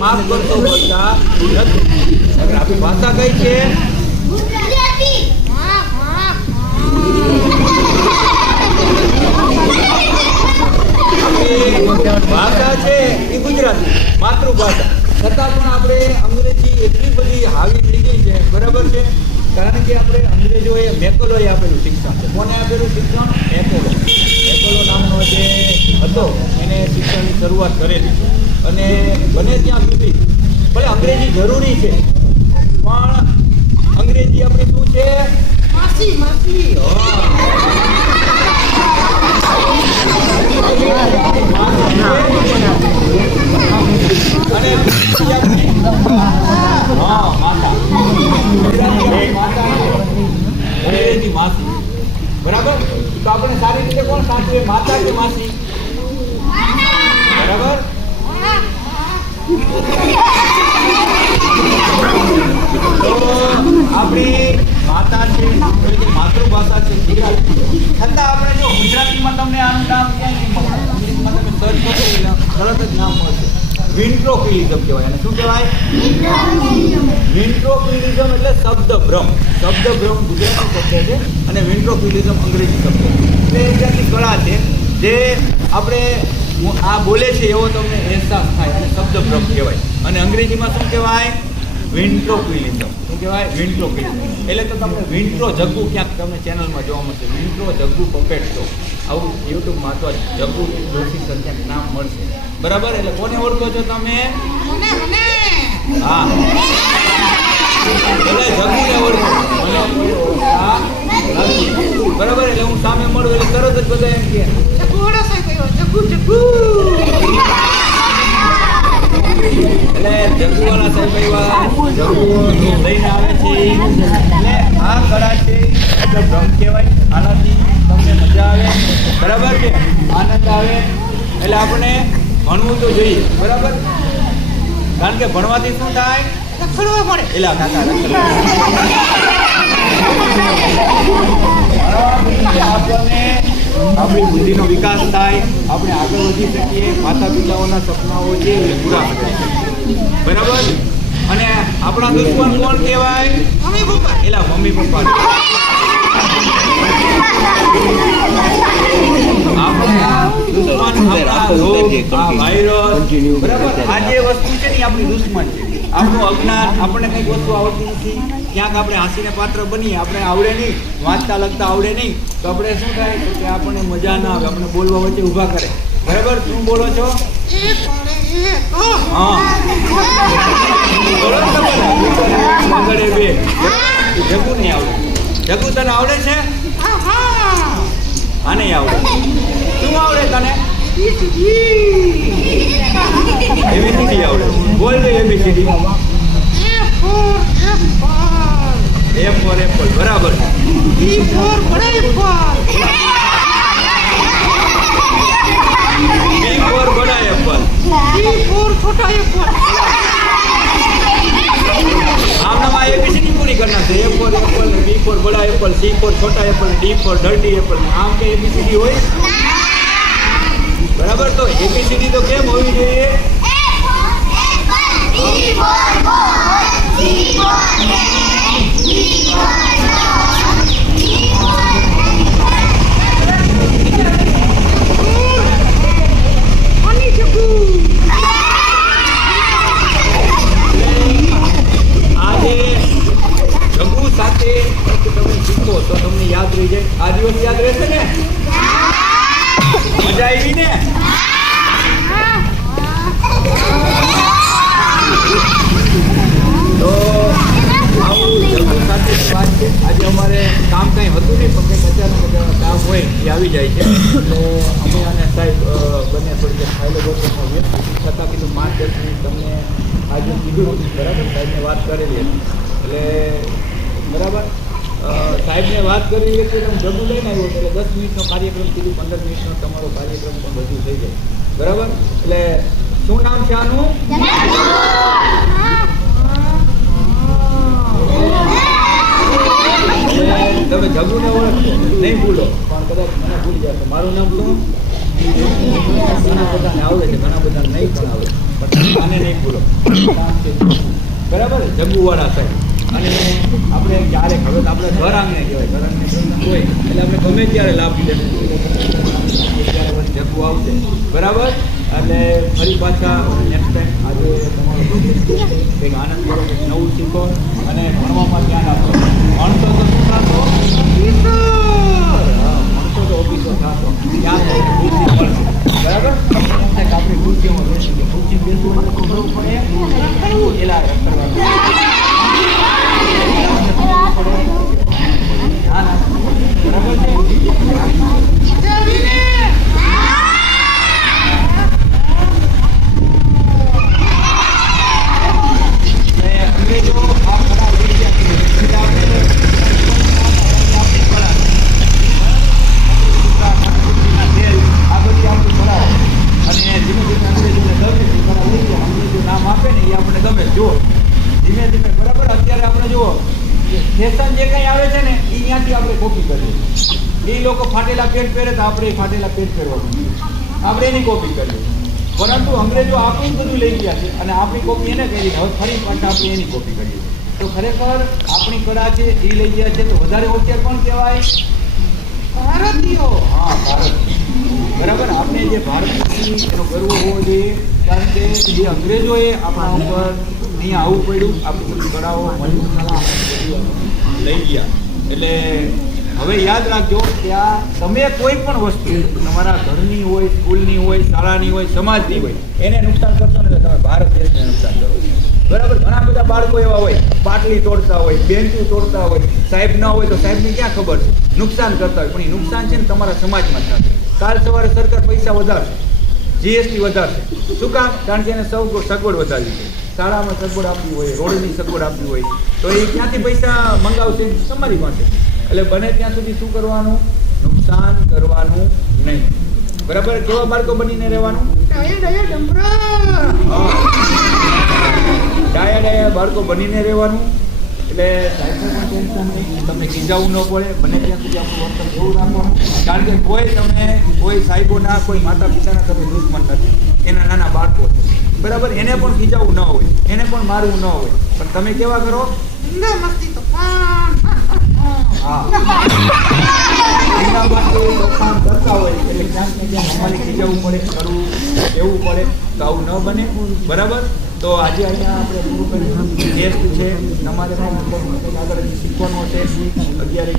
માફ કરતો બધા નથી. આપણી ભાષા કઈ છે? ભાષા છે એ ગુજરાતી માતૃભાષા, છતાં પણ આપણે અંગ્રેજી એટલી બધી હાવી થઈ ગઈ છે. બરાબર છે? કારણ કે આપણે અંગ્રેજોએ મેકોલોએ આપેલું શિક્ષણ છે. કોને આપેલું શિક્ષણ? મેકોલો નામનો જે હતો એને શિક્ષણની શરૂઆત કરેલી અને બને ત્યાં સુધી ભલે અંગ્રેજી જરૂરી છે પણ અંગ્રેજી આપણે શું છે? માસી માસી. અને અંગ્રેજી માસી. બરાબર? તો આપણે સારી રીતે કોણ સાચવે, માતા કે માસી? બરાબર? તો આપણી માતા છે, માતૃભાષા છે ગુજરાતી, છતાં આપણે જો ગુજરાતીમાં તમને આનું નામ ક્યાંય નહીં મળે. અંગ્રેજીમાં તમે સર્ચ કરો તરત જ નામ મળશે. વિન્ટ્રોક્વિલિઝમ કહેવાય. અને શું કહેવાય? વિન્ટ્રોક્વિલિઝમ એટલે શબ્દભ્રમ. શબ્દભ્રમ ગુજરાતી શબ્દ છે અને વિન્ટ્રોક્વિલિઝમ અંગ્રેજી શબ્દ છે. એટલે એ જાતની કળા છે જે આપણે આ બોલે છે એવો તમને અહેસાસ થાય અને શબ્દભ્રમ કહેવાય. અને અંગ્રેજીમાં શું કહેવાય? વિન્ટ્રોક્વિલિઝમ. શું કહેવાય? વિન્ટ્રોક્વિલિઝમ. એટલે તો તમને વિન્ટ્રો જગ્ગુ ક્યાંક તમને ચેનલમાં જોવા મળશે. વિન્ટ્રો જગ્ગુ પપેટ શો આવું યુટ્યુબમાં તો જગ્ગુ જોશી સર ક્યાંક નામ મળશે. બરાબર? એટલે કોને ઓળખો છો તમે? હા, એટલે જગ્ગુને ઓળખો, મને કોઈ ઓળખતા નથી. બરાબર? એટલે હું સામે મળું એટલે તરત જ બધા એમ કે જગ્ગુ જગ્ગુ. એટલે જગ્ગુવાળા સાહેબ આવ્યા, જગ્ગુ લઈને આવે છે. એટલે આ કળા છે એટલે ભ્રમ કહેવાય. આનાથી તમને મજા આવે, બરાબર છે, આનંદ આવે. એટલે આપણે ભણવું તો જોઈએ. બરાબર? કારણ કે ભણવાથી શું થાય? રખડવા પડે. એટલે કાકા આપણને આપણી બુદ્ધિનો વિકાસ થાય, આપણે આગળ વધી શકીએ, માતા પિતાઓના સપનાઓ છે એ પૂરા કરી શકીએ. બરાબર? અને આપણા દુશ્મન કોણ કહેવાય? Mummy papa. એટલે મમ્મી પપ્પા. આ જે વસ્તુ છે ને આપણી દુશ્મન છે. આપણું અજ્ઞાન, આપણને કંઈક વસ્તુ આવડતી નથી, ક્યાંક આપણે હાસીને પાત્ર બનીએ, આપણે આવડે નહીં, વાંચતા લખતા આવડે નહીં, તો આપણે શું થાય કે આપણને મજા ના આવે, આપણે બોલવા વચ્ચે ઊભા કરે. બરાબર? શું બોલો છો? હા, આગળ બે. જગ્ગુ નહીં આવડે. જગ્ગુ તને આવડે છે? આ નહીં આવડે. શું આવડે તને? એબીસીડી આવડે. બોલ દે એબીસીડી. A for apple. બરાબર. B for બડા એપલ. B for બડા એપલ. C for છોટા એપલ. આમનામાં એબીસીડી પૂરી કરના છે. A for apple, B for બડા એપલ, C for છોટા apple, D for dirty apple. આમ કે એબીસીડી હોય? બરાબર? તો એબીસીડી તો કેમ હોવી જોઈએ? A for ball, B for bat, D for dog, E for આજે જગ્ગુ સાથે તમે શીખો તો તમને યાદ રહી જાય. આ દિવસ યાદ રહેશે ને? મજા આવી ને? તો આવું જગ્ગુ સાથે વાત છે. આજે અમારે કામ કંઈ હતું નહીં પણ કંઈક અચાનક કામ હોય એ આવી જાય છે. એટલે અમે અને સાહેબ બંને થોડી ફાઇલો ગોઠવવામાં આવ્યો, છતાં કીધું માર્ગદર્શન તમને આજે કીધું હતું. બરાબર? સાહેબને વાત કરેલી હતી. એટલે બરાબર સાહેબને વાત કરી હતી એટલે હું જગ્ગુ લઈને આવ્યો એટલે 10 મિનિટનો કાર્યક્રમ કીધું, 15 મિનિટનો તમારો કાર્યક્રમ પણ બધું થઈ જાય. બરાબર? એટલે શું નામ છે આનું? તમે જગ્ગુને ઓળખો નહીં ભૂલો, પણ કદાચ મને ભૂલી જશો. મારું નામ શું? ઘણા બધાને આવડે છે, ઘણા બધાને નહીં પણ આવડે, પણ આને નહીં ભૂલો. કામ છે બરાબર, જંબુવાળા સાહેબ. અને આપણે ક્યારેક હવે તો આપણે ઘર આંગણે કહેવાય, ઘર આંગણે હોય એટલે આપણે ગમે ત્યારે લાભ લેવું ત્યારે જંબુ આવશે બરાબર. એટલે ફરી પાછા નેક્સ્ટ ટાઈમ આજે તમારો કંઈક આનંદ કરો, કંઈક નવું શીખો અને ભણવામાં ધ્યાન આપો. ભણતો તો શું થશો? ભણતો તો ઓફિસો થશો, ત્યાં ખુરશી મળશે બરાબર. આપણી ખુરશીમાં બેસી ખુરશી બેસવું હોય તો કરવું પડે, એલા કરવાનું બરાબર છે. ફેશન જે કંઈ આવે છે ને એ ત્યાંથી આપણે કોપી કરીએ. એ લોકો ફાટેલા પેન્ટ પહેરે તો આપણે ફાટેલા પેન્ટ પહેરવાનું, આપણે એની કોપી કરીએ. પરંતુ અંગ્રેજો આપણું બધું લઈ ગયા છે અને આપણી કોપી એને કરી, હવે ફરી પાછા આપણે એની કોપી કરીએ. તો ખરેખર આપણી કળા છે એ લઈ ગયા છે તો વધારે હોશિયાર કોણ કહેવાય? ભારતીયો. હા, ભારત બરાબર. આપણે જે ભારતની એનો ગર્વ હોવો જોઈએ, કારણ કે જે અંગ્રેજોએ આપણા ઉપર અહીંયા આવવું પડ્યું, આપણી બધી કળાઓ લઈ ગયા. એટલે હવે યાદ રાખજો કે આ તમે કોઈ પણ વસ્તુ તમારા ઘરની હોય, સ્કૂલની હોય, શાળાની હોય, સમાજની હોય, એને નુકસાન કરશો ને તો તમે ભારત દેશને નુકસાન કરો બરાબર. ઘણા બધા બાળકો એવા હોય પાટલી તોડતા હોય, બેન્ચું તોડતા હોય, સાહેબ ના હોય તો સાહેબને ક્યાં ખબર છે, નુકસાન કરતા હોય. પણ એ નુકસાન છે ને તમારા સમાજમાં થશે. કાલ સવારે સરકાર પૈસા વધારશે, જીએસટી વધારશે. શું કામ? કારણ કે એને સગવડ વધારી છે. શાળામાં સગવડ આપવી હોય, રોડની સગવડ આપવી હોય તો એ ક્યાંથી પૈસા મંગાવશે? તમારી પાસે. એટલે બને ત્યાં સુધી શું કરવાનું? નુકસાન કરવાનું નહીં બરાબર. કેવા બાળકો બનીને રહેવાનું? ડાયા બાળકો બનીને રહેવાનું. એટલે સાહેબને પણ ટેન્શન નહીં, તમને ખીજાવવું ન પડે. બને ત્યાં સુધી આપણું વર્તન એવું રાખવાનું, કારણ કે કોઈ સાહેબોના, કોઈ માતા પિતાના તમે દુશ્મન નથી, એના નાના બાળકો છે બરાબર. એને પણ ખીજાવવું ન હોય, એને પણ મારવું ન હોય, પણ તમે કેવા કરો? હા, એના માટે તોફાન કરતા હોય એટલે ક્યાંક ને ક્યાંક અમારે ખીજાવવું પડે, કરવું એવું પડે. તો આવું ન બને બરાબર. તો આજે અહીંયા આપણે પૂરું કર્યું. ગેસ્ટ છે તમારે પણ આગળ શીખવાનું હશે. 11